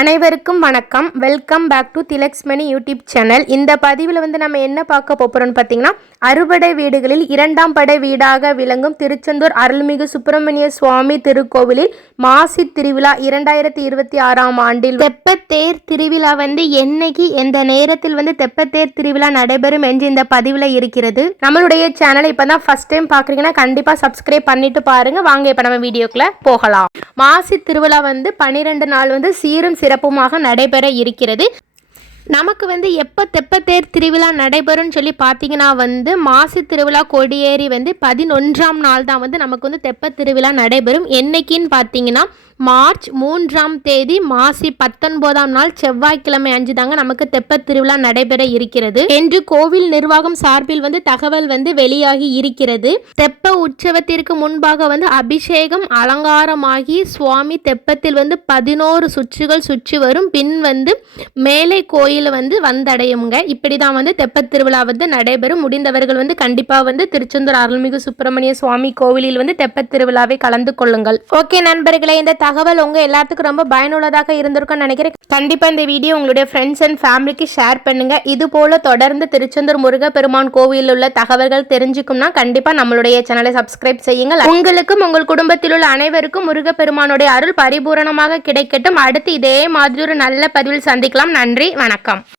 அனைவருக்கும் வணக்கம். Welcome back to திலக்ஸ்மணி யூடியூப் சேனல். இந்த பதிவில் நம்ம என்ன பார்க்க போகிறோம்னு பார்த்தீங்கன்னா, அறுபடை வீடுகளில் இரண்டாம் படை வீடாக விளங்கும் திருச்செந்தூர் அருள்மிகு சுப்பிரமணிய சுவாமி திருக்கோவிலில் மாசி திருவிழா 2026ஆம் ஆண்டில் தெப்பத்தேர் திருவிழா என்னைக்கு எந்த நேரத்தில் தெப்பத்தேர் திருவிழா நடைபெறும் என்று இந்த பதிவில் இருக்கிறது. நம்மளுடைய சேனலை இப்போ தான் ஃபர்ஸ்ட் டைம் பார்க்குறீங்கன்னா கண்டிப்பாக சப்ஸ்கிரைப் பண்ணிட்டு பாருங்க. வாங்க இப்போ நம்ம வீடியோக்குள்ள போகலாம். மாசி திருவிழா 12 நாள் சீரும் சிறப்புமாக நடைபெற இருக்கிறது. நமக்கு எப்போ தெப்பத்தேர் திருவிழா நடைபெறும்னு சொல்லி பார்த்தீங்கன்னா மாசி திருவிழா கொடியேறி 11ஆம் நாள் தான் நமக்கு தெப்ப திருவிழா நடைபெறும். என்னைக்குன்னு பார்த்தீங்கன்னா மார்ச் 3ஆம் தேதி மாசி 19ஆம் நாள் செவ்வாய்க்கிழமை அன்று தாங்க நமக்கு தெப்ப திருவிழா நடைபெற இருக்கிறது என்று கோவில் நிர்வாகம் சார்பில் தகவல் வெளியாகி இருக்கிறது. தெப்ப உற்சவத்திற்கு முன்பாக அபிஷேகம் அலங்காரமாகி சுவாமி தெப்பத்தில் 11 சுற்றுகள் சுற்றி வரும். பின் மேலே கோயில் வந்தடையுங்க. இப்படிதான் தெப்ப திருவிழா நடைபெறும். முடிந்தவர்கள் கண்டிப்பா திருச்செந்தூர் அருள்மிகு சுப்பிரமணிய சுவாமி கோவிலில் தெப்ப திருவிழாவை கலந்து கொள்ளுங்கள். ஓகே நண்பர்களே, இந்த தகவல் உங்க எல்லாத்துக்கும் ரொம்ப பயனுள்ளதாக இருந்திருக்கும்னு நினைக்கிறேன். கண்டிப்பா இந்த வீடியோ உங்களுடைய ஃப்ரெண்ட்ஸ் அண்ட் ஃபேமிலிக்கு ஷேர் பண்ணுங்க. இது போல தொடர்ந்து திருச்செந்தூர் முருகப்பெருமான் கோவிலில் உள்ள தகவல்கள் தெரிஞ்சுக்கும்னா கண்டிப்பா நம்மளுடைய சேனலை சப்ஸ்கிரைப் செய்யுங்கள். உங்களுக்கும் உங்கள் குடும்பத்தில் உள்ள அனைவருக்கும் முருகப்பெருமானுடைய அருள் பரிபூரணமாக கிடைக்கட்டும். அடுத்து இதே மாதிரி ஒரு நல்ல பதிவில் சந்திக்கலாம். நன்றி, வணக்கம்.